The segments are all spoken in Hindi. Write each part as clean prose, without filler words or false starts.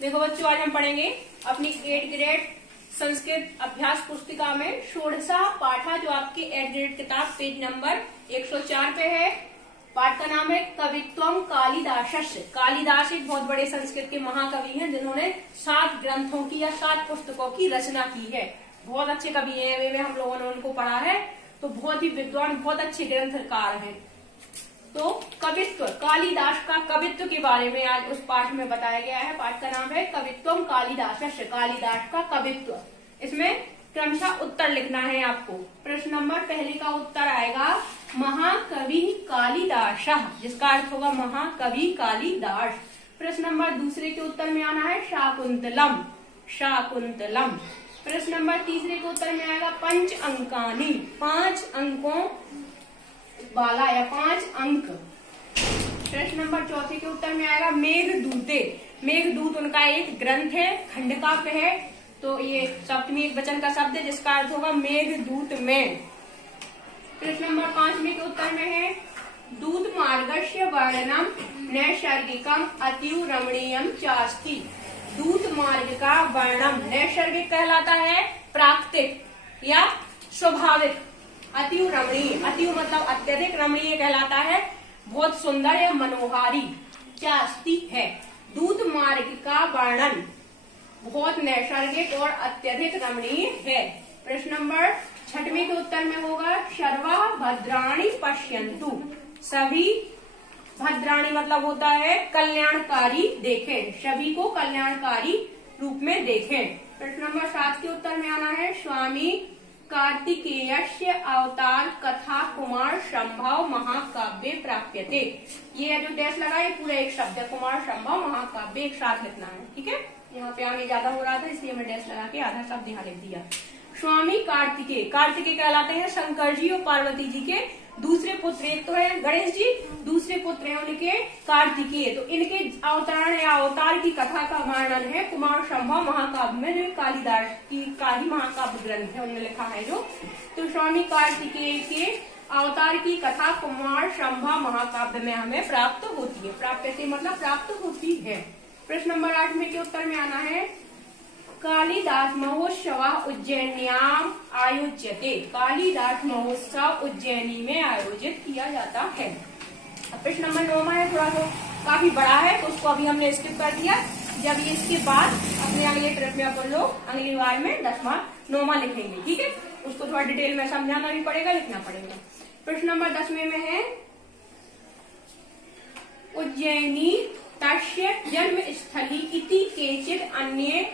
देखो बच्चों, आज हम पढ़ेंगे अपनी 8th ग्रेड संस्कृत अभ्यास पुस्तिका में षोडशा पाठा, जो आपकी 8th ग्रेड किताब पेज नंबर 104 पे है। पाठ का नाम है कवित्वम कालिदासस्य। कालिदास एक बहुत बड़े संस्कृत के महाकवि हैं, जिन्होंने 7 ग्रंथों की या 7 पुस्तकों की रचना की है। बहुत अच्छे कवि हैं वे, हम लोगों ने उनको पढ़ा है, तो बहुत ही विद्वान, बहुत अच्छे ग्रंथकार हैं। तो कवित्व, कालिदास का कवित्व के बारे में आज उस पाठ में बताया गया है। पाठ का नाम है कवित्वम कालिदासस्य, कालिदास का कवित्व। इसमें क्रमशः उत्तर लिखना है आपको। प्रश्न नंबर पहले का उत्तर आएगा महाकवि कालिदासः, जिसका अर्थ होगा महाकवि कालिदास। प्रश्न नंबर दूसरे के उत्तर में आना है शाकुंतलम, शाकुंतलम। प्रश्न नंबर तीसरे के उत्तर में आएगा पंच अंकानी, 5 अंकों वाला या 5 अंक। प्रश्न नंबर चौथे के उत्तर में आएगा मेघदूते। मेघदूत उनका एक ग्रंथ है, खंडकाव्य है, तो ये सप्तमी एक वचन का शब्द है, जिसका अर्थ होगा मेघदूत में। प्रश्न नंबर 5 के उत्तर में है दूत मार्गस्य वर्णनम नैसर्गिकम अतीव रमणीयम चास्ति। दूत मार्ग का वर्णन नैसर्गिक कहलाता है, प्राकृतिक या स्वाभाविक। अतीव रमणीय, अतीव मतलब अत्यधिक, रमणीय कहलाता है बहुत सुंदर या मनोहारी। चास्ति है, दूत मार्ग का वर्णन बहुत नैसर्गिक और अत्यधिक रमणीय है। प्रश्न नंबर 6 के उत्तर में होगा सर्वा भद्राणि पश्यन्तु। सभी, भद्राणि मतलब होता है कल्याणकारी देखें, सभी को कल्याणकारी रूप में देखें। प्रश्न नंबर 7 के उत्तर में आना है स्वामी कार्तिकेयस्य अवतार कथा कुमार संभव महाकाव्य प्राप्यते। ये जो डैश लगा है पूरा एक शब्द है, कुमार संभव महाकाव्य, एक साथ लिखना है, ठीक है। यहाँ पे आगे ज्यादा हो रहा था इसलिए मैं डैश लगा के आधा शब्द यहाँ लिख दिया। स्वामी कार्तिकेय, कार्तिकेय कहलाते हैं शंकर जी और पार्वती जी के दूसरे पुत्र। एक तो है गणेश जी, दूसरे पुत्र हैं उनके कार्तिकेय। तो इनके अवतरण या अवतार की कथा का वर्णन है कुमार संभव महाकाव्य में, जो कालिदास की का ही महाकाव्य ग्रंथ है, उन्होंने लिखा है जो। तो स्वामी कार्तिकेय के अवतार की कथा कुमार संभव महाकाव्य में हमें प्राप्त होती है। प्राप्यते मतलब प्राप्त होती है। प्रश्न नंबर 8 के उत्तर में आना है कालिदास महोत्सव उज्जैन्याम आयोज्यते। कालिदास महोत्सव उज्जैनी में आयोजित किया जाता है। प्रश्न नंबर 9 है, थोड़ा सा काफी बड़ा है, तो उसको अभी हमने स्किप कर दिया। जब ये इसके बाद अपने अगले ट्रिप में अपन लोग अगली बार में 10वां 9वां लिखेंगे, ठीक है। उसको थोड़ा डिटेल में समझाना भी पड़ेगा, लिखना पड़ेगा। प्रश्न नंबर 10 में है उज्जैनी तस्य जन्म स्थली इति केचित् अन्ये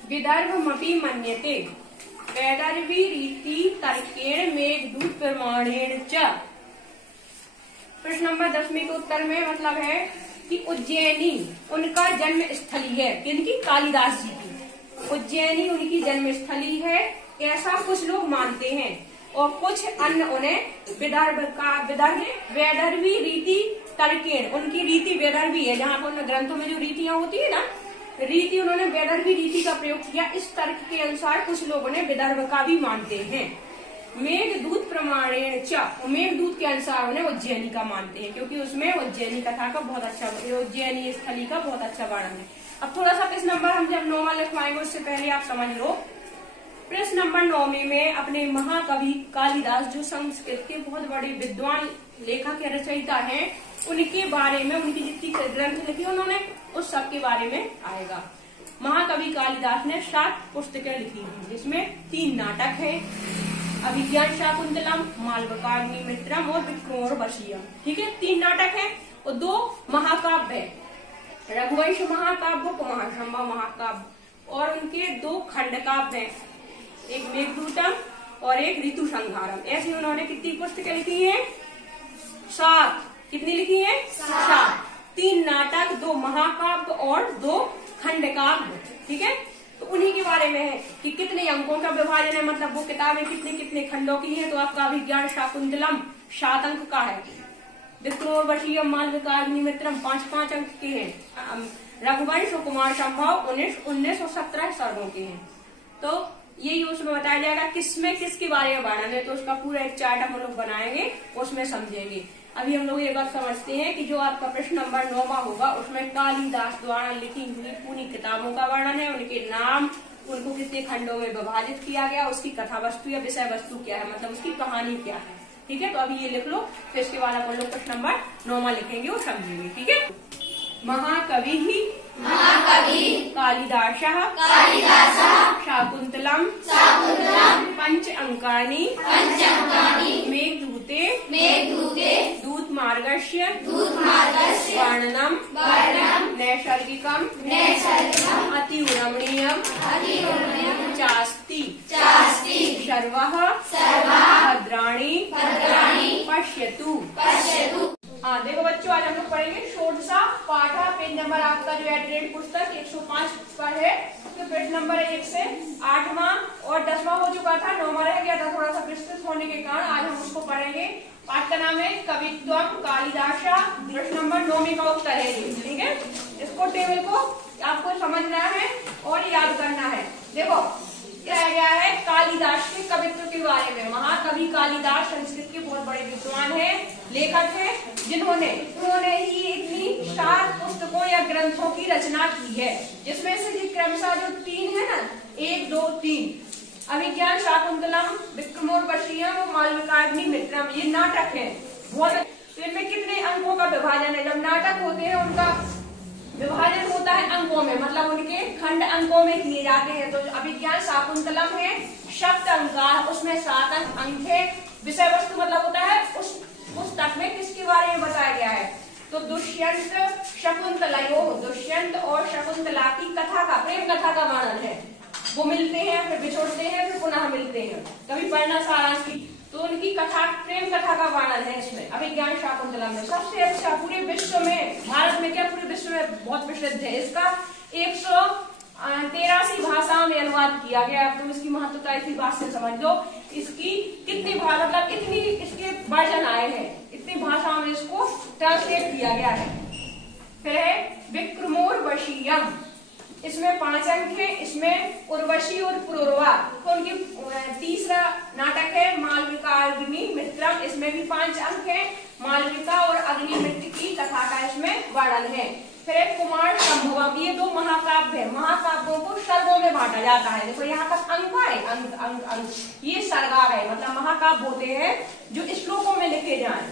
विदर्भमपि मन्यते वैदर्भी रीति तर्केण मेघदूत प्रमाणेन च। प्रश्न नंबर 10 के उत्तर में मतलब है कि उज्जैनी उनका जन्म स्थली है, इनकी कालिदास जी की उज्जैनी उनकी जन्म स्थली है, ऐसा कुछ लोग मानते हैं। और कुछ अन्य उन्हें वैदर्भी रीति तर्केण, उनकी रीति वैदर्भी है, जहाँ पर ग्रंथों में जो रीतियां होती है ना, रीति उन्होंने विदर्भी रीति का प्रयोग किया। इस तर्क के अनुसार कुछ लोगों ने विदर्भ का भी मानते हैं। मेघदूत प्रमाणेन च, मेघदूत के अनुसार उन्हें उज्जैनी का मानते हैं, क्योंकि उसमें उज्जैनी कथा का बहुत अच्छा, उज्जैनी स्थली का बहुत अच्छा वर्णन है। अब थोड़ा सा प्रश्न नंबर हम जब 9वां लिखवाएंगे उससे पहले आप समझ लो। प्रश्न नंबर 9 में अपने महाकवि कालिदास, जो संस्कृत के बहुत बड़े विद्वान लेखक या रचयिता हैं, उनके बारे में, उनकी जितनी ग्रंथ लिखी उन्होंने, उस सब के बारे में आएगा। महाकवि कालिदास ने 7 पुस्तकें लिखी हैं, जिसमें 3 नाटक है, अभिज्ञान शाकुंतलम, मालविकाग्निमित्रम और विक्रमोर्वशीयम, ठीक है। 3 नाटक है और 2 महाकाव्य है, रघुवंश महाकाव्य, कुमार संभव महाकाव्य, और उनके 2 खंडकाव्य हैं, एक मेघदूतम और एक ऋतु संहारम। ऐसे उन्होंने कितनी पुस्तकें लिखी है? 7। कितनी लिखी है? 7। 3 नाटक, 2 महाकाव्य और 2 खंडकाव्य, ठीक है। तो उन्हीं के बारे में है कि कितने अंकों का विभाजन है, मतलब वो किताबें कितने कितने खंडों की है। तो आपका अभिज्ञान शाकुंतलम 7 अंक का है, विक्रमोर्वशीयम मालविकाग्निमित्रम 5-5 अंक के हैं, रघुवंश और कुमार संभव 19 और 17 सर्गों के हैं। तो यही उसमें बताया जाएगा किसमें किसके बारे में वर्णन है, तो उसका पूरा एक चार्ट हम लोग बनाएंगे, उसमें समझेंगे। अभी हम लोग ये बात समझते हैं कि जो आपका प्रश्न नंबर 9वां होगा उसमें कालिदास द्वारा लिखी हुई पूरी किताबों का वर्णन है, उनके नाम, उनको कितने खंडों में विभाजित किया गया, उसकी कथा वस्तु या विषय वस्तु क्या है, मतलब उसकी कहानी क्या है। ठीक है, तो अभी ये लिख लो, फिर इसके बाद हम लोग प्रश्न नंबर 9वां लिखेंगे और समझेंगे। ठीक है, महाकवि कालिदासः शाकुन्तलम् पंच अंकानि मेघदूते दूतमार्गस्य वर्णनम् नैसर्गिकम् अतिरमणीयम् चास्ति सर्वः भद्राणि पश्यतु। हाँ देखो बच्चों, आज हम लोग पढ़ेंगे षोडशा पाठा, पेज नंबर आपका जो एट पुस्तक 105 पर है। तो पेज नंबर 1 से 8वां और 10वां हो चुका था, 9वां रह गया था, थोड़ा सा विस्तृत होने के कारण आज हम उसको पढ़ेंगे। पाठ का नाम है कवित्वम कालिदासा, प्रश्न नंबर 9 का उत्तर है ये। ठीक है, इसको टेबल को आपको समझना है और याद करना है। देखो क्या गया है, कालिदास के कवित्व के बारे में। महाकवि कालिदास संस्कृत के बहुत बड़े विद्वान हैं, लेखक हैं, जिन्होंने ही इतनी 7 पुस्तकों या ग्रंथों की रचना की है, जिसमें से क्रमशः जो 3 है ना, 1, 2, 3 अभिज्ञान शाकुंतलम, विक्रमोर्वशीयम और मालविकाग्निमित्रम, ये नाटक है। तो इनमें कितने अंकों का विभाजन है, जब नाटक होते हैं उनका विभाजन होता है अंकों में, मतलब उनके खंड अंकों में किए जाते हैं। तो अभिज्ञान शाकुंतलम है शब्द अंक, उसमें 7 अंक है। विषय वस्तु मतलब होता है उस पुस्तक में किसके बारे में बताया गया है, तो दुष्यंत शकुंतला, दुष्यंत और शकुंतला की कथा का, प्रेम कथा का वर्णन है। वो मिलते हैं, फिर बिछोड़ते हैं, फिर पुनः मिलते हैं, कभी पढ़ना सारांश की, तो उनकी कथा, प्रेम कथा का वर्णन है इसमें अभिज्ञान शाकुंतलम में। सबसे अच्छा पूरे विश्व में, भारत में क्या पूरे विश्व में बहुत प्रसिद्ध है। इसका 183 भाषाओं में अनुवाद किया गया। अब तुम इसकी महत्वता इसी बात से समझ लो, इसकी कितनी मतलब इतनी इसके वर्जन आए हैं, इतनी भाषाओं में इसको ट्रांसलेट किया गया है। फिर है विक्रमोर्वशीयम, इसमें 5 अंक है। इसमें उर्वशी और पुरुरवा, तो उनकी तीसरा नाटक है मालविका अग्निमित्रम, इसमें भी 5 अंक है। मालविका और अग्निमित्र की कथा का इसमें वर्णन है। फिर एक कुमार संभवम, ये 2 महाकाव्य है। महाकाव्यों को सर्गों में बांटा जाता है। देखो यहाँ तक अंक है, अंक ये सर्गार है, मतलब महाकाव्य होते हैं जो श्लोकों में लिखे जाए।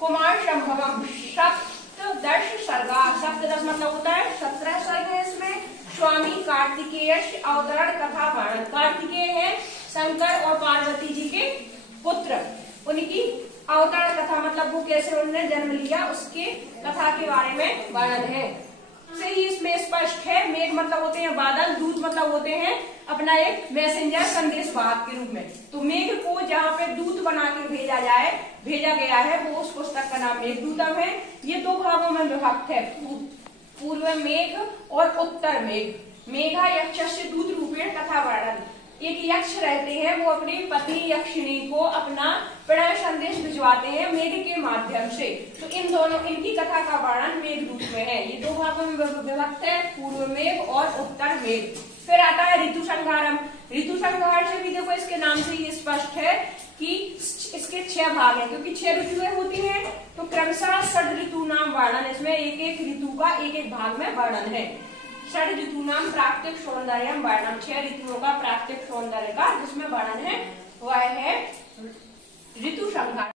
कुमार संभवम सप्तदश सर्गा, सप्तदश मतलब होता है 17 सर्ग है इसमें। स्वामी कार्तिकेय अवतरण कथा वर्णन, कार्तिकेय है शंकर और पार्वती जी के पुत्र, उनकी अवतरण कथा मतलब वो कैसे उन्होंने जन्म लिया, उसके कथा के बारे में वर्णन है। से ही इसमें स्पष्ट है। मेघ मतलब होते हैं बादल, दूत मतलब होते हैं अपना एक मैसेंजर, संदेश वाहक के रूप में। तो मेघ को जहाँ पे दूत बना के भेजा गया है, वो उस पुस्तक का नाम मेघदूतम है। ये 2 भागों में विभक्त है, पूर्व मेघ और उत्तर मेघ। मेघा यक्षस्य दूत रूपेण कथा वर्णन, एक यक्ष रहते हैं, वो अपनी पत्नी यक्षिणी को अपना प्रणय संदेश भिजवाते हैं मेघ के माध्यम से। तो इन दोनों, इनकी कथा का वर्णन मेघदूत में है। ये 2 भागों में विभक्त है, पूर्व मेघ और उत्तर मेघ। फिर आता है ऋतु संहारम। ऋतु संहार से भी देखो इसके नाम से ये स्पष्ट है कि इसके 6 भाग हैं, क्योंकि 6 ऋतुएं होती हैं। तो क्रमशः 6 ऋतु नाम वर्णन, इसमें एक एक ऋतु का एक एक भाग में वर्णन है। 6 ऋतु नाम प्राकृतिक सौंदर्य वर्णन, 6 ऋतुओं का प्राकृतिक सौंदर्य का जिसमें वर्णन है, वह है ऋतु संहार।